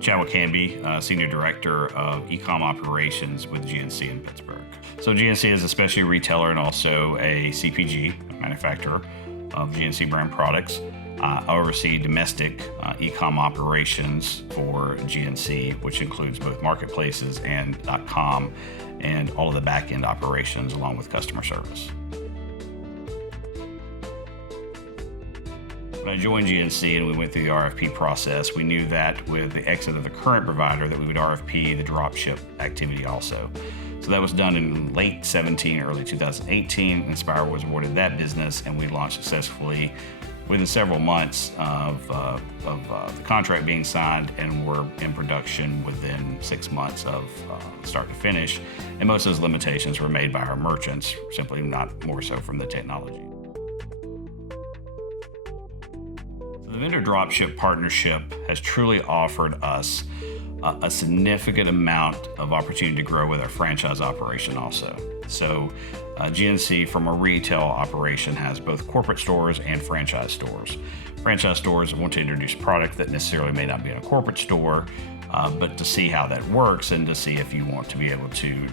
Chadwick Hamby, Senior Director of E-com Operations with GNC in Pittsburgh. So GNC is a specialty retailer and also a CPG, a manufacturer of GNC brand products. I oversee domestic e-com operations for GNC, which includes both marketplaces and .com, and all of the back-end operations along with customer service. When I joined GNC and we went through the RFP process, we knew that with the exit of the current provider that we would RFP the dropship activity also. So that was done in late 17, early 2018. Inspire was awarded that business and we launched successfully within several months of the contract being signed, and we're in production within 6 months of start to finish. And most of those limitations were made by our merchants, simply not more so from the technology. The vendor dropship partnership has truly offered us a significant amount of opportunity to grow with our franchise operation also. So GNC from a retail operation has both corporate stores and franchise stores. Franchise stores want to introduce product that necessarily may not be in a corporate store, but to see how that works and to see if you want to be able to,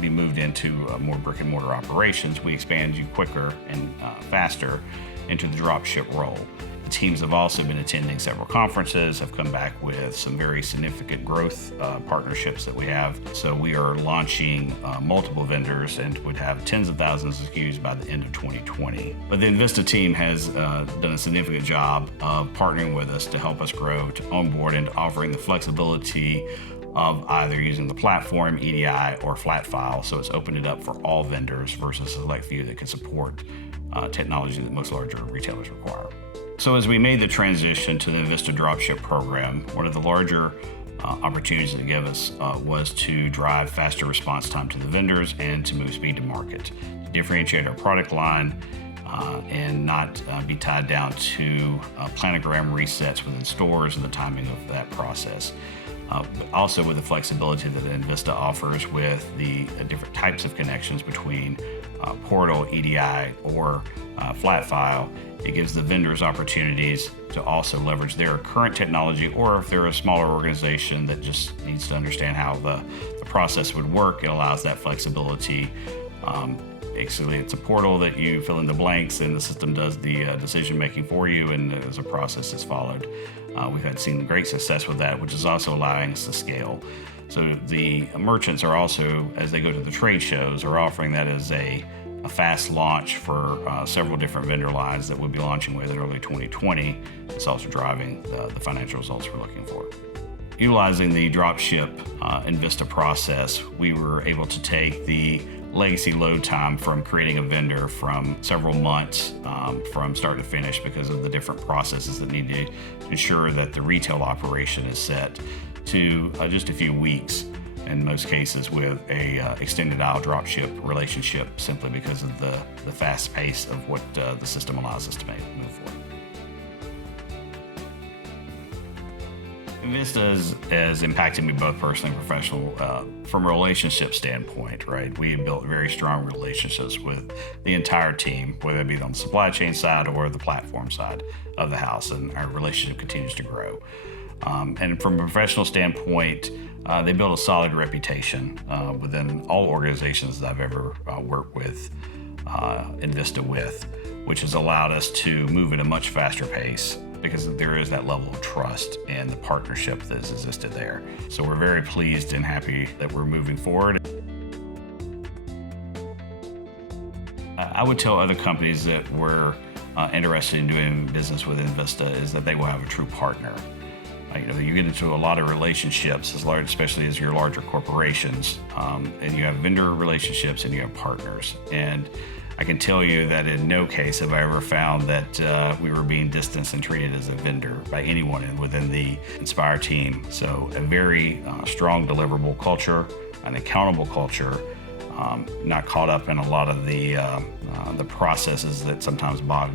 be moved into more brick and mortar operations, we expand you quicker and faster into the dropship role. The teams have also been attending several conferences, have come back with some very significant growth partnerships that we have. So we are launching multiple vendors and would have tens of thousands of SKUs by the end of 2020. But the Invista team has done a significant job of partnering with us to help us grow, to onboard and offering the flexibility of either using the platform, EDI, or flat file. So it's opened it up for all vendors versus a select few that can support technology that most larger retailers require. So as we made the transition to the Invista dropship program, one of the larger opportunities that it gave us was to drive faster response time to the vendors and to move speed to market, to differentiate our product line and not be tied down to planogram resets within stores and the timing of that process. But also with the flexibility that Invista offers with the different types of connections between portal, EDI, or flat file. It gives the vendors opportunities to also leverage their current technology, or if they're a smaller organization that just needs to understand how the process would work, it allows that flexibility. Basically, it's a portal that you fill in the blanks and the system does the decision making for you, and as a process is followed. We've seen great success with that, which is also allowing us to scale. So the merchants are also, as they go to the trade shows, are offering that as a fast launch for several different vendor lines that we'll be launching with in early 2020. It's also driving the financial results we're looking for. Utilizing the dropship Invista process, we were able to take the legacy load time from creating a vendor from several months from start to finish because of the different processes that need to ensure that the retail operation is set to just a few weeks in most cases with a extended aisle dropship relationship, simply because of the fast pace of what the system allows us to move forward. Invista has impacted me both personally and professional from a relationship standpoint, right? We have built very strong relationships with the entire team, whether it be on the supply chain side or the platform side of the house, and our relationship continues to grow. And from a professional standpoint, they built a solid reputation within all organizations that I've ever worked with Invista with, which has allowed us to move at a much faster pace because there is that level of trust and the partnership that has existed there. So we're very pleased and happy that we're moving forward. I would tell other companies that were interested in doing business with Invista is that they will have a true partner. You get into a lot of relationships, especially as you're larger corporations, and you have vendor relationships and you have partners. And I can tell you that in no case have I ever found that we were being distanced and treated as a vendor by anyone within the Inspire team. So a very strong deliverable culture, an accountable culture, not caught up in a lot of the processes that sometimes bog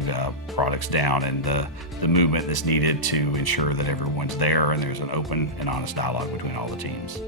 products down, and the movement that's needed to ensure that everyone's there and there's an open and honest dialogue between all the teams.